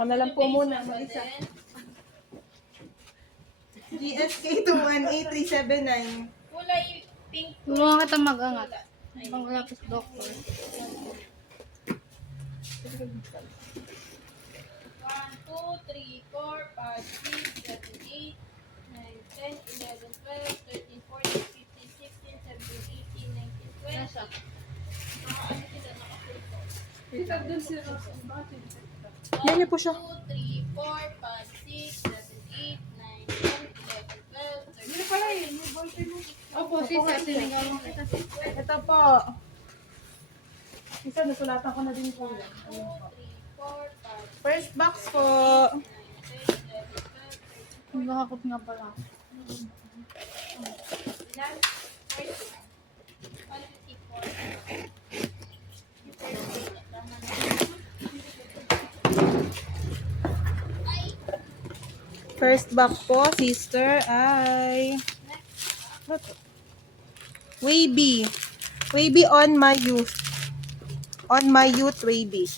Ako na lang po muna, mag-isa. GSK 218379. Kulay pink. Tulungan kita mag-angat. Pangkalapos doctor. 1, 2, 3, 4, 5, 6, 7, 8, 9, 10, 11, 12, 13, 14, 15, 16, 17, 18, 19, 20. Nasa? Naka-ano sila, naka-pulpo. Pitag dun si Ross. Bakit? 1, Yan niyo po siya. 2, 3, 4, 5, 6, 7, 8, 9, 10, 11, 12, 13, Hindi pala eh. May ballpen mo. Opo, sisa. Sinigawan kita. Ito po. Isa, nasulatan ko na din po yan. 2, 3, 4, 5, First box po. 9, 10, 11, 12, 13, 14. Nakakot nga pala. Ilan? 40. 154. First box po, sister, ay... Ano to? Wavy. Wavy on my youth. On my youth, wavy.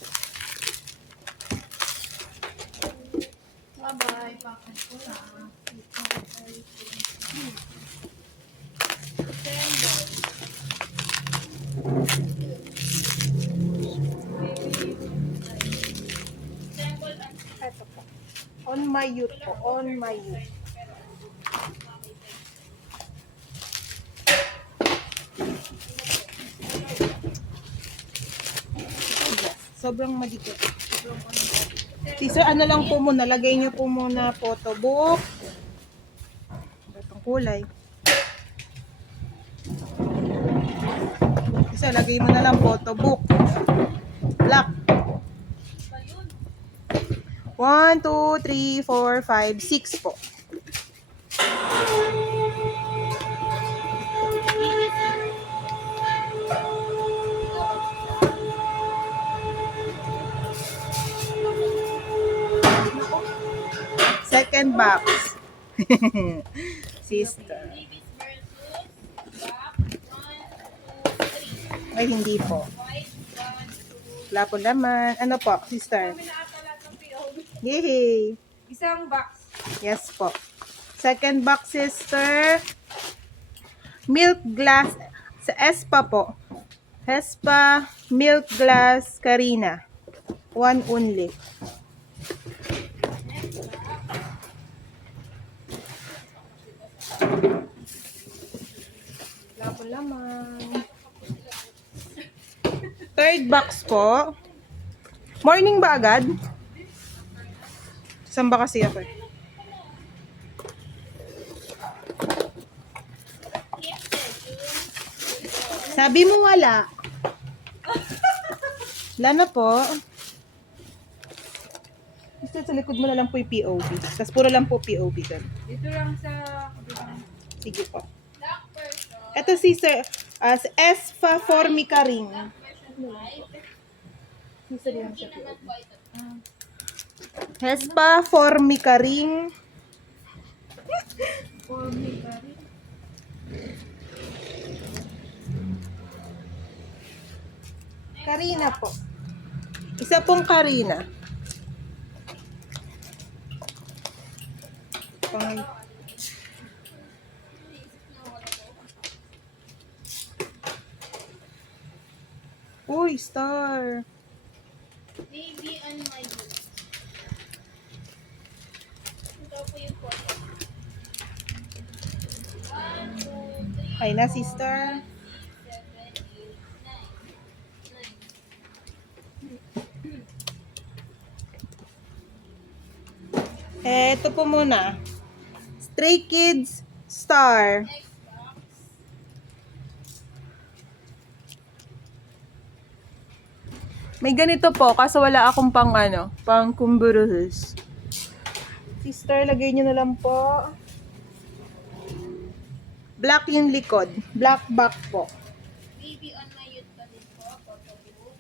Bye-bye. Pakat ko lang. Ito po. On my youth po. On my youth. Sobrang madikit. Sister, ano lang po muna, lagay niyo po muna photo book. Itong kulay. Sister, lagay mo na lang photo book. Black. 1, 2, 3, 4, 5, 6 po. Second box. Sister. Babies versus back. 1, 2, 3. Ay, hindi po. White, 1, 2. Wala po naman. Ano po, sister? Kami nakatalat ng POV. Yay! Isang box. Yes po. Second box, sister. Milk glass. Sa Espa po. Espa milk glass Karina. One only. Wala po laman. Third box po. Morning ba agad? Saan ba kasi ako eh? Sabi mo wala. Wala na po. Basta sa likod mo na lang po yung POV. Tapos puro lang po POV doon. Dito lang sa kabilang. Sige po. Black person. Ito sister, as Esfa Formica ring. Sister yan siya POV. Espa Formica ring. Karina po. Isa pong Karina. Pang- Uy, star. Baby on my youth. Ito po yung photo. 1, 2, 3, Ay na, sister. 7, 8, 9, 9. Ito po muna. Stray Kids Star. Next box. May ganito po, kaso wala akong pang pang kumburuhus. Sister, lagay nyo na lang po. Black yung likod. Black back po. Baby on my youth pa din po. Photo book.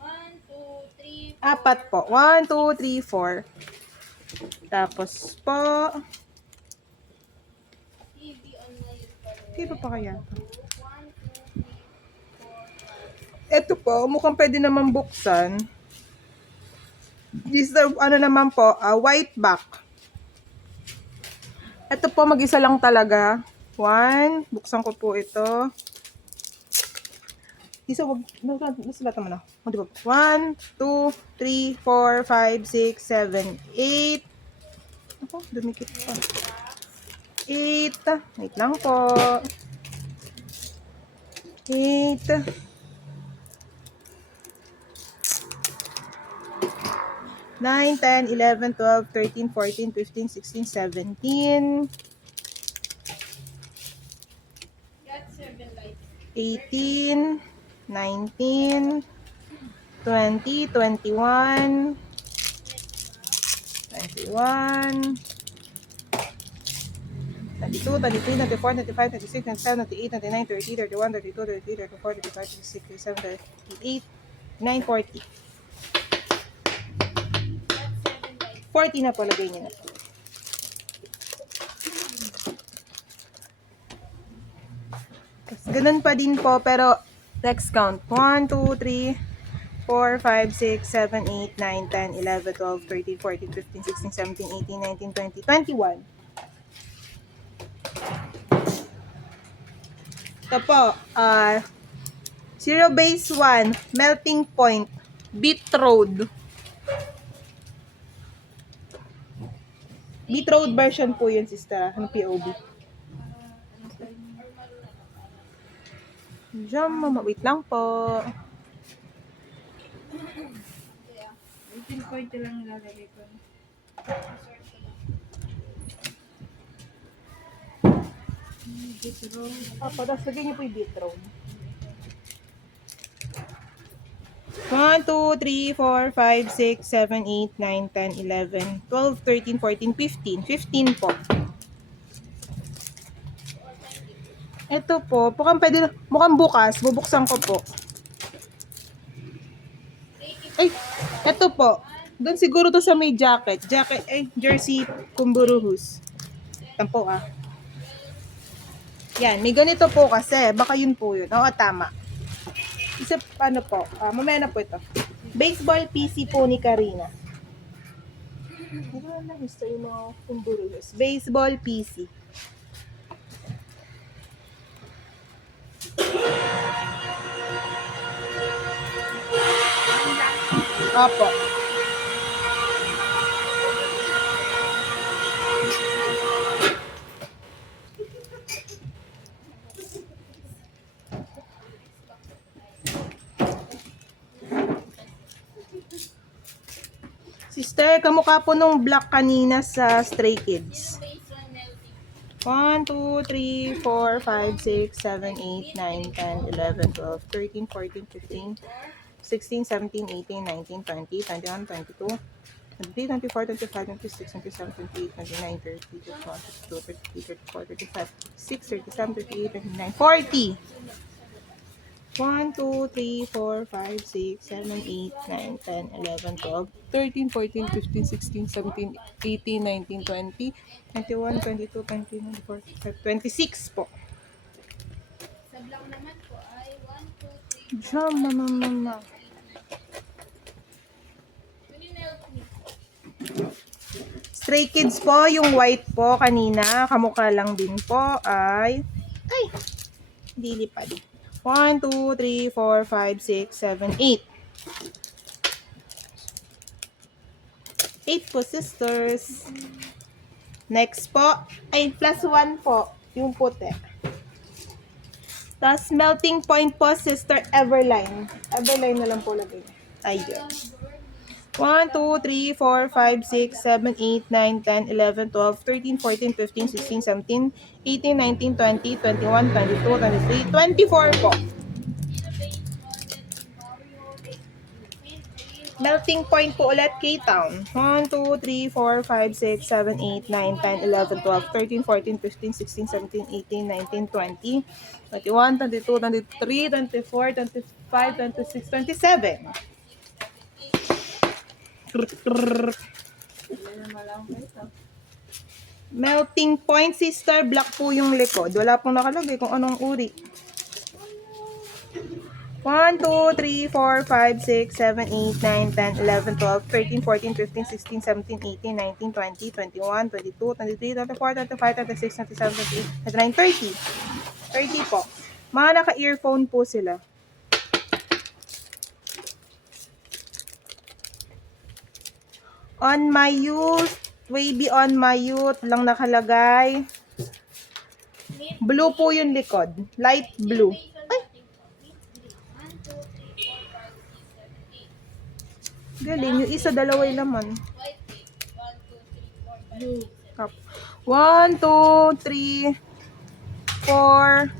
1, 2, 3, 4. Apat po. 1, 2, 3, 4. Tapos po, Baby on my youth pa rin. dito pa kaya? 1, 2, 3, 4, 5. Ito po, mukhang pwede naman buksan. Sister, ano naman po, white back. Ito po, mag-isa lang talaga. 1, buksan ko po ito. Isa, wag, nasulatan mo na. O, diba? 1, 2, 3, 4, 5, 6, 7, 8. Ako, dumikit pa. 8. Wait lang po. 8. 9, 10, 11, 12, 13, 14, 15, 16, 17, Got 7 lights. 18, 19, 20, 21, 21, 22, 23, 24, 25, 26, 27, 28, 29, 30, 31, 32, 33, 34, 35, 36, 37, 38, 9, 40. Got 7 lights. 40 na po, lagay niyo na po. Ganun pa din po, pero next count. 1, 2, 3, 4, 5, 6, 7, 8, 9, 10, 11, 12, 13, 14, 15, 16, 17, 18, 19, 20, 21. Ito po, Zero Base 1, Melting Point, Beat Road. Beat Road version po yun, sister. Ano POB? Diyan, mama. Wait lang po. Itin ko ito lang nilalagay ko. Opo, tapos lagyan niyo po yung Beat Road. 1, 2, 3, 4, 5, 6, 7, 8, 9, 10, 11, 12, 13, 14, 15. 15 po. Ito po, mukhang bukas. Bubuksan ko po. Ay, ito po. Doon siguro to sa may jacket. Jersey Kumburuhus. Yan po Yan, may ganito po kasi. Baka yun po yun. Oo, tama. Isa, ano po, mamaya na po ito. Baseball PC po ni Karina. Ano na gusto yung mga Kumburuhus? Baseball PC. Apo. Sister, kamukha po nung black kanina sa Stray Kids. Base 1 melting. 1, 2, 3, 4, 5, 6, 7, 8, 9, 10, 11, 12, 13, 14, 15, 16, 17, 18, 19, 20, 21, 22, 23, 24, 25, 26, 27, 28, 29, 30, 31, 32, 33, 34, 35, 36, 37, 38, 39, 40. 1, 2, 3, 4, 5, 6, 7, 8, 9, 10, 11, 12, 13, 14, 15, 16, 17, 18, 19, 20, 21, 22, 23, 24, 25, 26 po. Sa black naman po ay 1, 2, 3, Diyan, mama. 20 melting. Stray Kids po, yung white po kanina, kamukha lang din po ay dilipad. 1, 2, 3, 4, 5, 6, 7, 8. 8 po, sisters. Next po, ay plus 1 po, yung puti. Tapos melting point po, sister, Everline. Everline na lang po lagay. Ayun. 1, 2, 3, 4, 5, 6, 7, 8, 9, 10, 11, 12, 13, 14, 15, 16, 17, 18, 19, 20, 21, 22, 23, 24 po. Melting point po ulit, K-Town. 1, 2, 3, 4, 5, 6, 7, 8, 9, 10, 11, 12, 13, 14, 15, 16, 17, 18, 19, 20, 21, 22, 23, 24, 25, 26, 27. Melting point, sister. Black po yung likod. Wala pong nakalagay kung anong uri. 1, 2, 3, 4, 5, 6, 7, 8, 9, 10, 11, 12, 13, 14, 15, 16, 17, 18, 19, 20, 21, 22, 23, 24, 25, 26, 27, 28, 29, 30. 30 po. Mga naka-earphone po sila. On my youth, wavy on my youth lang nakalagay. Blue po yung likod. Light blue. Ay, 1, 2, 3, 4, 5, 6, 7, 8. galing. Yung isa, dalaway laman. White cake. 1, 2, 3, 4, 5, 6, 7, 8. Cup. 1, 2, 3, 4,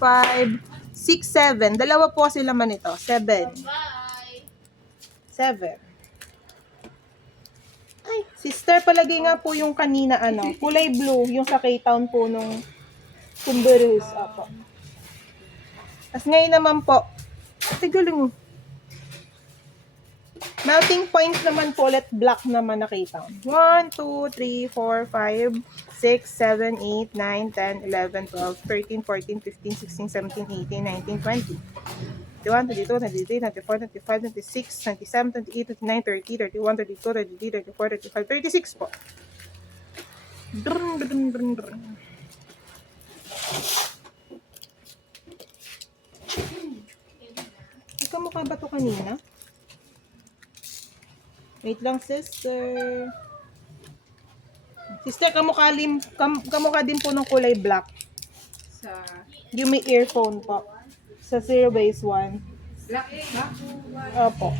5, 6, 7. Dalawa po sila man ito. 7. Bye! 7. Ay, sister, palagi nga po yung kanina, ano, kulay blue, yung sa K-Town po nung Kumberus. Apo. Tapos ngayon naman po, ate galing mo. Melting point naman po, ulit black naman na K-Town. 1, 2, 3, 4, 5, 6, 7, 8, 9, 10, 11, 12, 13, 14, 15, 16, 17, 18, 19, 20. 21, 22, 23, 24, 25, 26, 27, 28, 29, 30, 31, 32, 33, 34, 35, 36 po. Drun, drun, drun, drun. Kamukha ba to kanina? Wait lang, sister. Sister, kamukha din po ng kulay black. Sa Yung may earphone po. Sa zero base 1. black ba? Opo.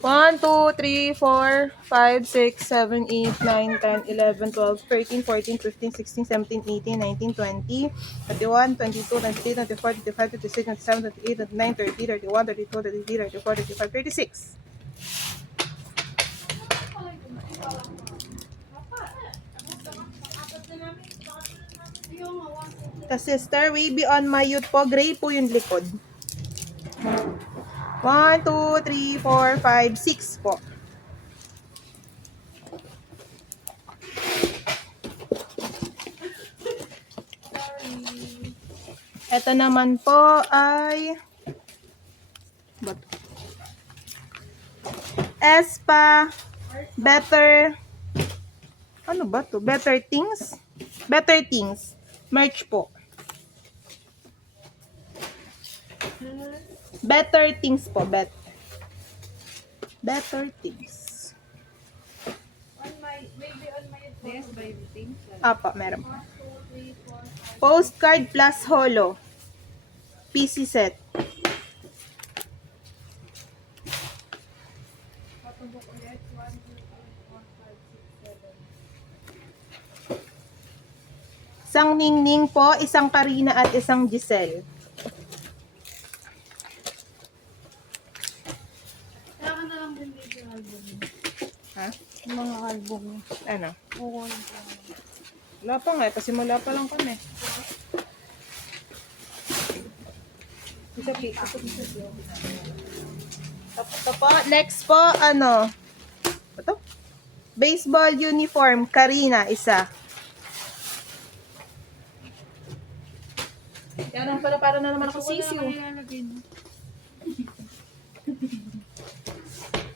1, 2, 3, 4, 5, 6, 7, 8, 9, 10, 11, 12, 13, 14, 15, 16, 17, 18, 19, 20, 21, 22, 23, 24, 25, 26, 27, 28, 29, 30, 31, 32, 33, 34, 35, 36. The sister, wavy on my youth po. Gray po yung likod. 1, 2, 3, 4, 5, 6 po. Ito naman po ay Espa Better, ano ba to? Better Things? Better Things. Merch po. Better Things po. Better Things. Yes, by the thing. Apa, meron po. Postcard plus holo. PC set. Patubok ulit. 1, 2, 3, 4, 5, 6, 7. Isang Ningning po, isang Karina at isang Giselle. Kailangan na lang din dito yung album. Ha? Yung mga album. Ano? Oo. Wala pa nga, kasi mula pa lang kami. Ito po, next po, ano? Ito? Baseball uniform, Karina, isa. Yan ang pala, para na naman ako sisiw.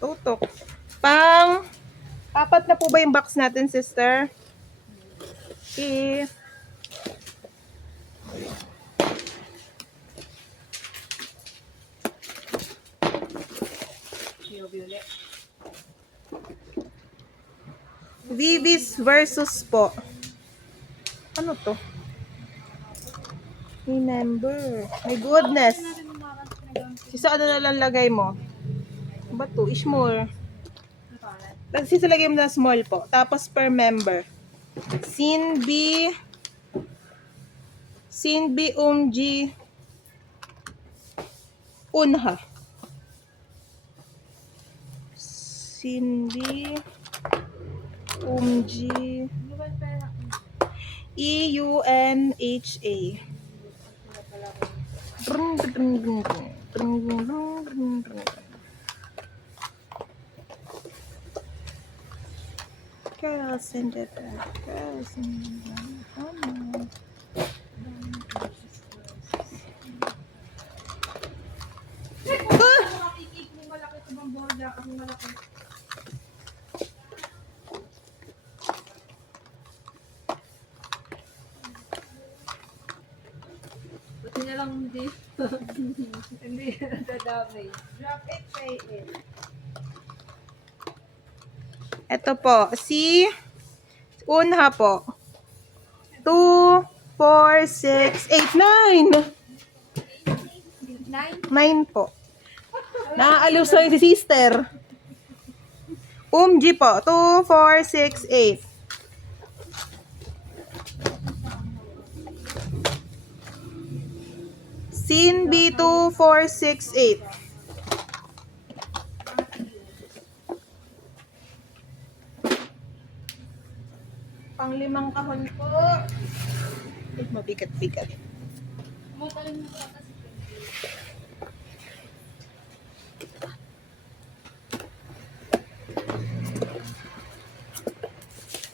Tutok. Apat na po ba yung box natin, sister? Okay. Vivis versus po. Ano to? Remember. My goodness. Sisa ano na lang lagay mo? Ano ba to? Ishmore. Sisa lagay mo na small po. Tapos per member. Sinbi Umji Unha. Sinbi Umji EUNHA. Girls in the back, girls in the back. Buti na lang hindi. Hindi nadadamay. Drop it, pay it. Ito po, si Unha po. 2, 4, 6, 8, 9. 9 po. Naaaliw sa'yo si sister. Umji po. 2, 4, 6, 8. Sin B 2, 4, 6, 8. Panglimang kahon po. Ay, mabigat-bigat. Mutalin mo pa kasi.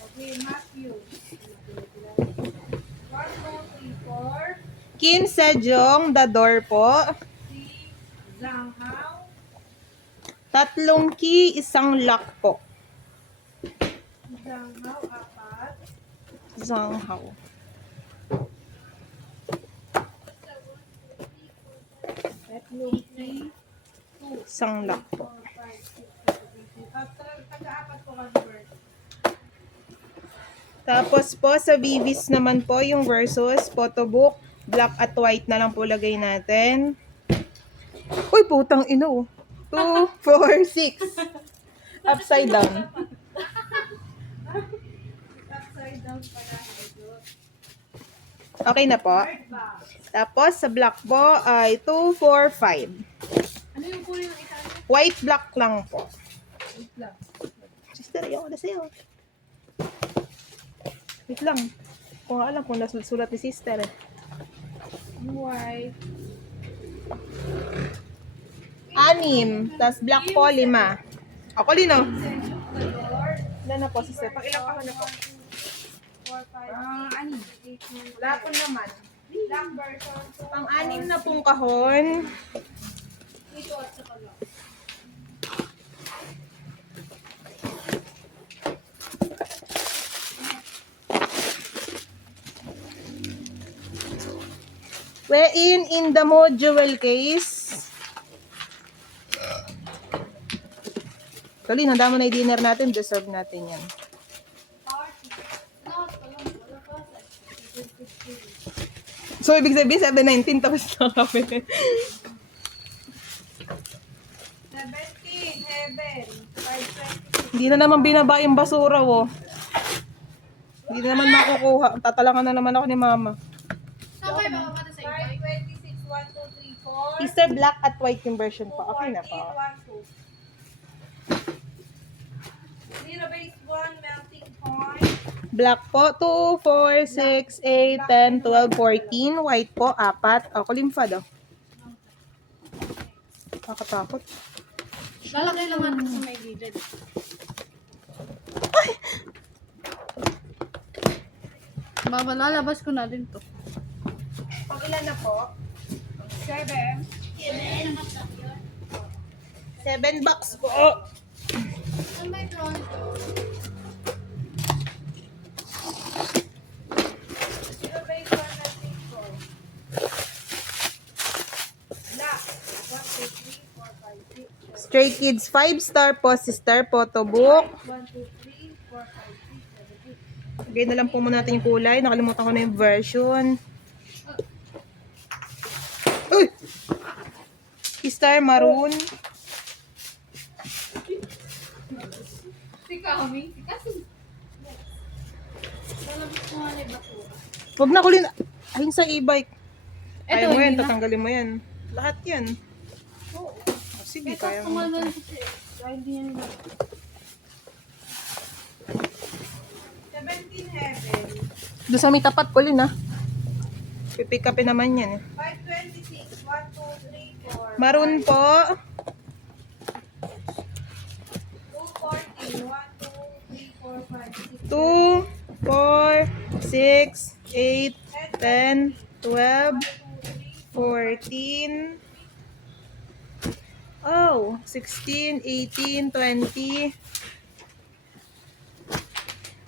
Okay, Matthew. 1, 2, 3, 4. Kim Sejong, the door po. 3, Zhang Hao. 3 key, 1 lock po. Zhang Hao, 4. Zhang Hao. Tatlong 3, 1 lock po. 4, 5, 6, 7, 8. Taga-apat po convert. Tapos po sa Vivis naman po yung versus photobook. Black at white na lang po lagay natin. Uy, putang ino. 2, 4, 6. Upside down. Upside down pala. Okay na po. Tapos sa black po ay 2, 4, 5. Ano yung kulay ng isa? White black lang po. Wait lang. Sister, ayaw ko na sa'yo. Wait lang. Kung alam kung nasulat ni sister eh. White. 6. Tapos black po 5. Ako lino. Color. Wala na po sister. Pang ilang kahon na po? 4, 5, 6, 8, 9, Wala po naman. Black version. Pang-6 na pong kahon. Ito at saka lang. We're in the module case. Tuloy, handa mo na yung dinner natin. Deserve natin yan. So, ibig sabihin, 7:19 tapos na kami. 17, heaven. 5, 20. Hindi na naman binaba yung basura, oh. Hindi na naman makukuha. Tatalangan na naman ako ni mama. Saan kayo makapata sa iba? 5, 26, 1, 2, 3, 4. Sister, black at white yung version pa. Okay na po. 0 base 1, melting point. Black po, 2, 4, 6, 8, 10, 12, 14. White po, 4. Ako limfa daw. Kakatakot. Lalagay lang natin sa may gilid. Baba, lalabas ko na din to. Pag ilan na po? 7. 7 bucks po. Saan may drawn to? 0 base 1, melting point. Black. 1, 2, 3, 4, 5, 6, 7. Stray Kids 5-star po, sister, photo book. 1, 2, 3, 4, 5, 6, 7, 8. Lagay na lang po muna natin yung kulay. Nakalimutan ko na yung version. Uy! Star maroon. Si Kami. Kasi, lalabas ko nga na yung basura. Huwag na kulin. Ayun sa e-bike. Eto, Kaya mo yan, hindi na. tatanggalin mo yan. Lahat yan. Oo. Sige, kaya mo. Tumal lang kasi. Dahil di yan nila. 17, heaven. Doon sa may tapat ko ha. Pipick upin naman yan eh. 5, 26, 1, 2, 3, 4. Maroon po. 2, 14. 1, 2, 3, 4, 5, 6. 2, 4, 6, 8, 10, 12, 14. Oh, 16. 16, 18, 20,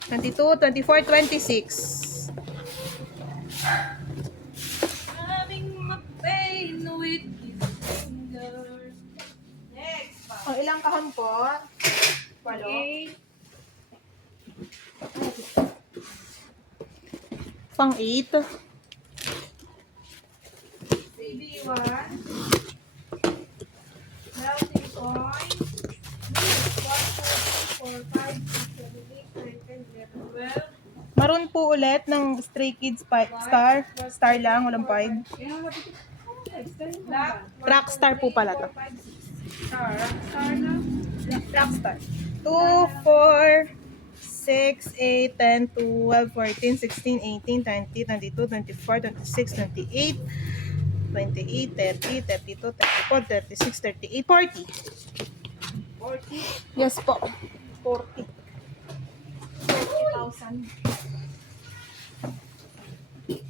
22, 24, 26. Having my pain with his fingers. Next pa. Ang ilang kahon po? 8. Okay. Pang 8. CB1. Melting point. 1, 2, 3, 4, 5, 6, 7, 8, 9, 10, 11, 12. Maroon po ulit ng Stray Kids Star. Star lang, walang 5. Black. Rockstar po pala to. Star. Rockstar na. Rockstar. 2, 4, 6, 8, 10, 12, 14, 16, 18, 20, 22, 24, 26, 28, 28, 30, 32, 34, 36, 38, 40. 40. Yes po. 40. 40,000.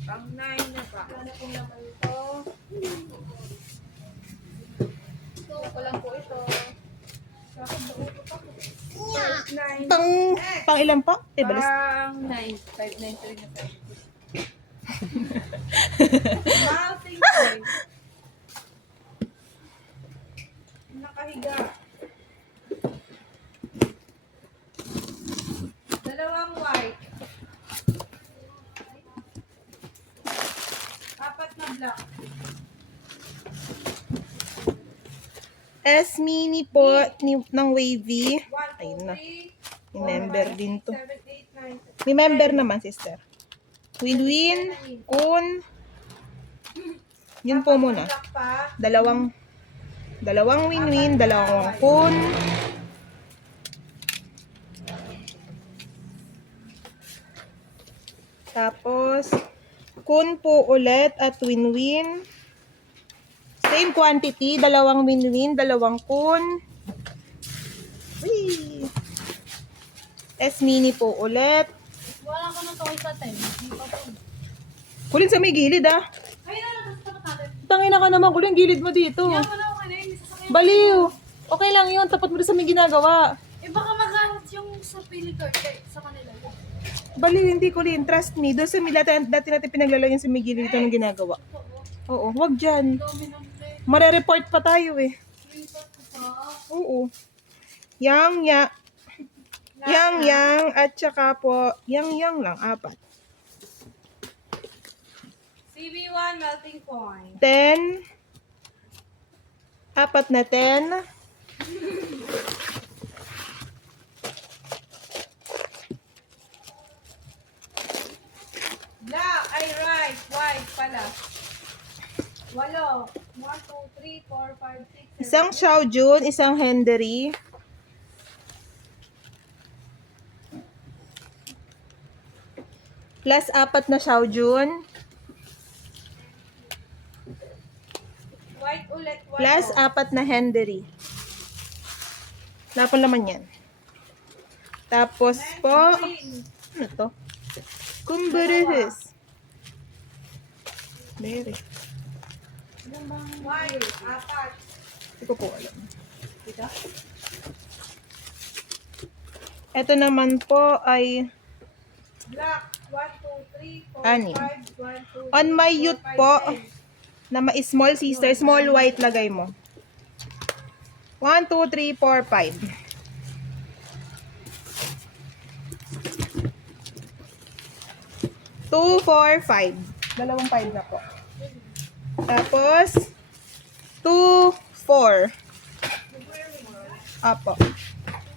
Pang 9 na ba? Ano pong naman ito? Ito ko lang po ito. First 9. Pang ilan po? Eh, balas. Pang 9. 593 na 5. Melting point. Nakahiga. Dalawang white. 4 na black. S mini po ng Wavy. 1, 2, Ayun na. 3, May member din to. 7, 8, 9, May member naman, sister. Win-win, kun. Yun po muna. black pa. Dalawang win-win, dalawang kun. Tapos, kun po ulit at win-win. Same quantity, dalawang win-win, dalawang kun. Whee! S mini po ulit. Wala ko na to sa 10. Hindi pa po. Kulin sa may gilid ah. Ay, tapos natin. Tangina ka naman, kulin gilid mo dito. Yan, wala ko na yun. Sasakyan. Baliw. Okay lang yun, tapat mo rin sa may ginagawa. Eh, baka magalit yung sa pili card sa kanila. Baliw, hindi kulin. Trust me. Doon sa may dati natin pinaglalagyan sa may gilid dito ng ginagawa. Oo, wag dyan. Dominant eh. Mare-report pa tayo eh. Lipat ko pa. Oo. Yang, at saka po, yang lang, 4. CB1 melting point. 10. 4 na 10. Black, ay right, white pala. 8. 1, 2, 3, 4, 5, 6, 7. Isang Xiaojun, isang Hendery. Plus 4 na Xiaojun. White ulit, 8. Plus 4 na Hendery. Wala pa laman yan. Tapos po, Green. ano to? Kumbarehes. Bere. White, 4. Hindi ko po alam. Ito naman po ay Black, 1, 2, 3, 4, Anim. 5, 1, 2, On my youth po, na small sister, small white lagay mo. 1, 2, 3, 4, 5. 2, 4, 5. Dalawang 5 na po. Tapos, 2, 4. Apo.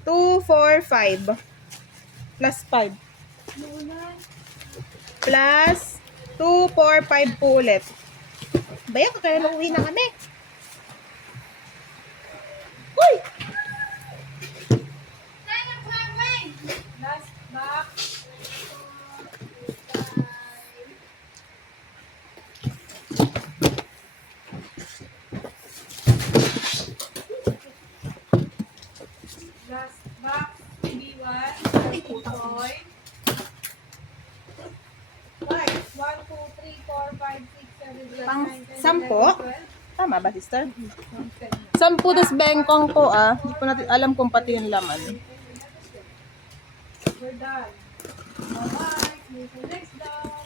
2, 4, 5. Plus 5. Plus 2, 4, 5 po ulit. Bayan, kaya nauwi na kami. Uy! Last back. Last back. CB1. Point. White. 1, 2, 3, 4, 5, 6, 7, 8, Pang 9, 10, 11, 12. sampo? Tama ba, sister? Content. 10 tas bengkong po Hindi po natin alam kung pati yung laman. We're done. Alright, move to next dog.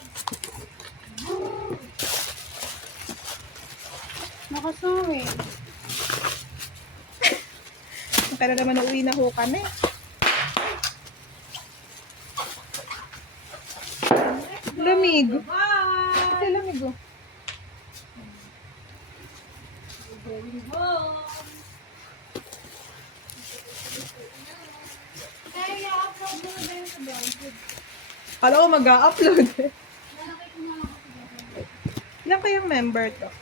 Nakasuwi. Kaya naman uuwi na ho kami. Lamig. Bye! Kasi lamig oh. Going home. Kaya upload mo na ba yun sa blog? Kala ko mag-a-upload. Nalakay ko na lang ako sa blog. Ilan kayang member to?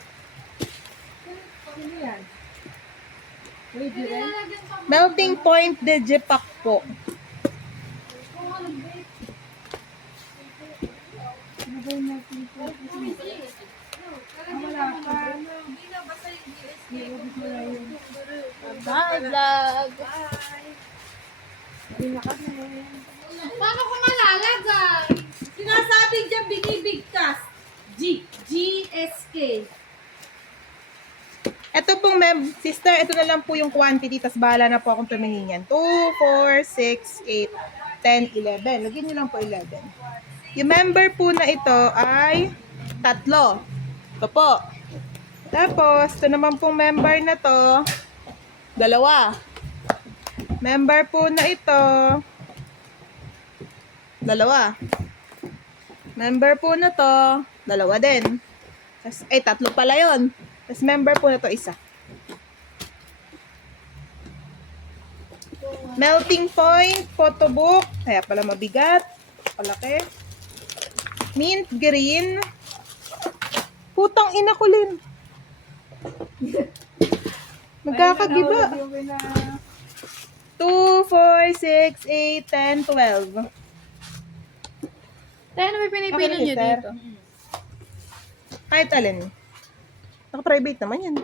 Ano yan? Wait, di rin? Nilalagyan pa mo. Melting Point Digipack po. Kung ano ba yun? Ano ba yung natin po? Wala pa. Hindi na basta yung GSK. Iubos mo na yun. Bye, vlog! Bye! Hindi na kami. Paano ko malalagay? Sinasabi dyan, binibigkas. GSK. Ito pong sister, ito na lang po yung quantity, tas bahala na po akong tumingin yan. 2, 4, 6, 8, 10, 11. Lagyan nyo lang po 11. Yung member po na ito ay 3. Ito po. Tapos, ito naman pong member na to, 2. Member po na ito, 2. Member po na to, 2 din. Tas, 3 pala yun. Tapos member po na to, 1. Melting Point photobook. Kaya pala mabigat. Palaki. Mint green. Putang ina ko, Lin. Magkakagiba. 2, 4, 6, 8, 10, 12. Tayo na may pinipili Okay, nyo sir. dito. Kahit alin. Naka-private naman yan.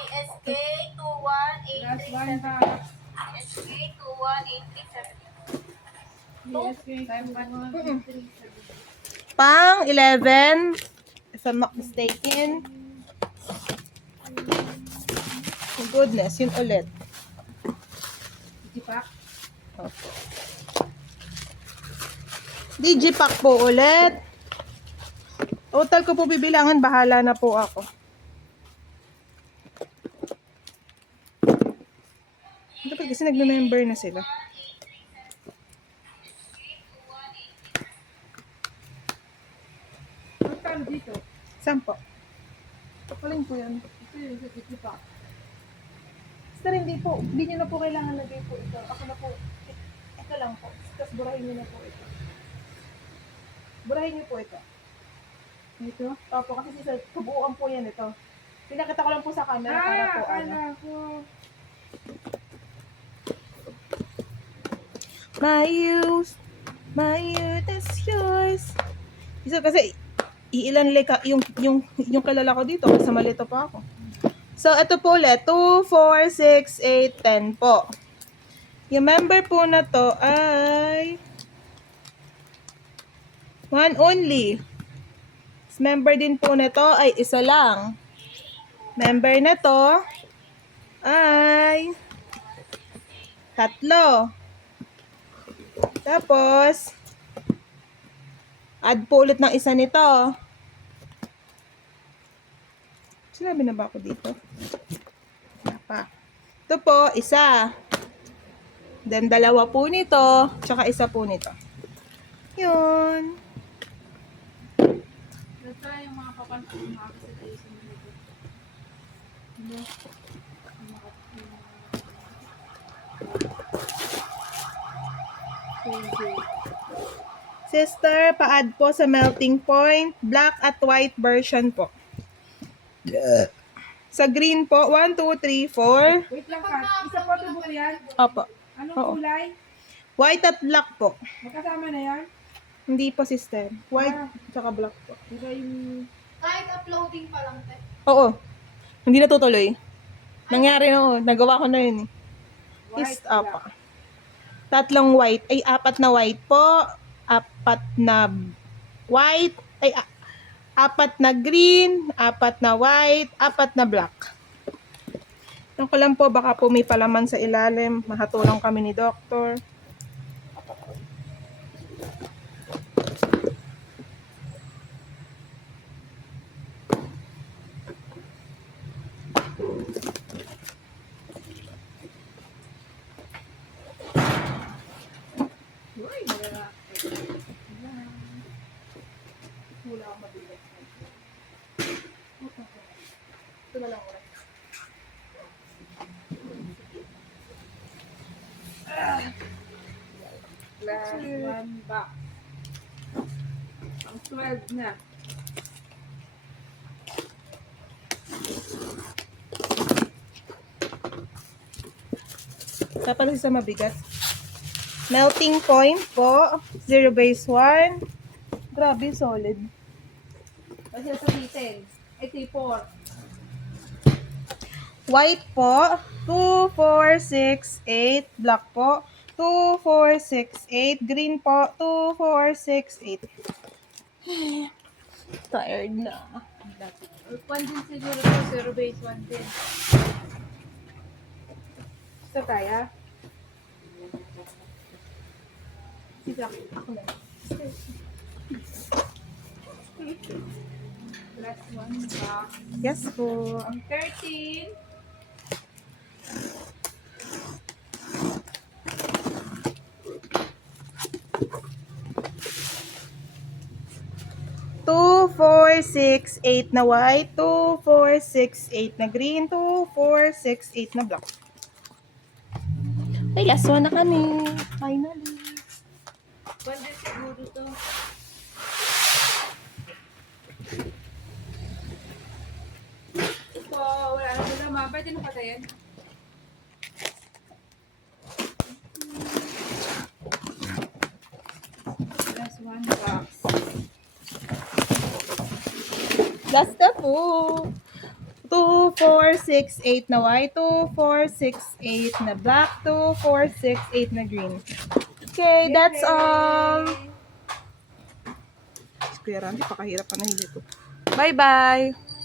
GSK Last one 2183. box. GSK 2183. GSK. Time pa naman. Pang 11. If I'm not mistaken. Oh, goodness, yun ulit. Digipack. Digipack po ulit. Total ko po bibilangan, bahala na po ako. Dapat kasi nagme-member na sila. Magkano dito? 10 po. Kapaling po yan. Ito yung sa digipack. Sir, hindi po. Hindi nyo na po kailangan lagay po ito. Ako na po. Ito lang po. Tapos burahin nyo na po ito. Burahin nyo po ito. Ito? Opo, kasi si sir, kabuuan po yan ito. Pinakita ko lang po sa camera para po ano. akala ko. My youth is yours. Isa kasi iilan leka yung kilala ko dito kasi malito pa ako. So ito po ulit 2, 4, 6, 8, 10 po. Yung member po na to ay one only. Member din po na to ay isa lang. Member na to ay 3. Tapos, add po ulit ng isa nito. Sinabi na ba ako dito? Wala pa. Ito po, 1. Then, 2 po nito, tsaka 1 po nito. Yun. Ito yung mga papansin mga presentation nito. Sister, pa-add po sa melting point. Black at white version po. Sa green po, 1, 2, 3, 4. Wait lang Kat. Isa po ito buko yan? Opo. Anong Oo. kulay? White at black po. Magkasama na yan? Hindi po, sister. White tsaka black po. Diba yung... Kahit uploading pa lang, te. Oo. Hindi natutuloy. Nangyari na, nagawa ko na yun. White, Is apa. Tatlong white. Ay, apat na white po. Apat na white. Ay, apat na green. Apat na white. Apat na black. Ito ko lang po, baka po may palaman sa ilalim. Mahatulong kami ni Doktor. Uy, wala. Wala akong mabigat. Ito na lang ulit. Last one box. Ang 12 na. Tapos sa mabigat. Melting point po. 0 base 1. Grabe, solid. Kasi sa detail. Ito yung 4. White po. 2, 4, 6, 8. Black po. 2, 4, 6, 8. Green po. 2, 4, 6, 8. Tired na. One din siguro to. 0 base 1 din. Gusto kaya? Sige, ako na. Last one box. Yes po. Ang 13. Two, 4, 6, 8 na white. 2, 4, 6, 8 na green. 2, 4, 6, 8 na black. Ay, last one na kami. Finally. One din siguro to. So, wala na sila ma. Pwede na patayin. Last one box. Last na po. 2, 4, 6, 8 na white. 2, 4, 6, 8 na black. 2, 4, 6, 8 na green. Okay, that's all. Kuya Randy, pakahirap pa na hindi ko. Bye-bye.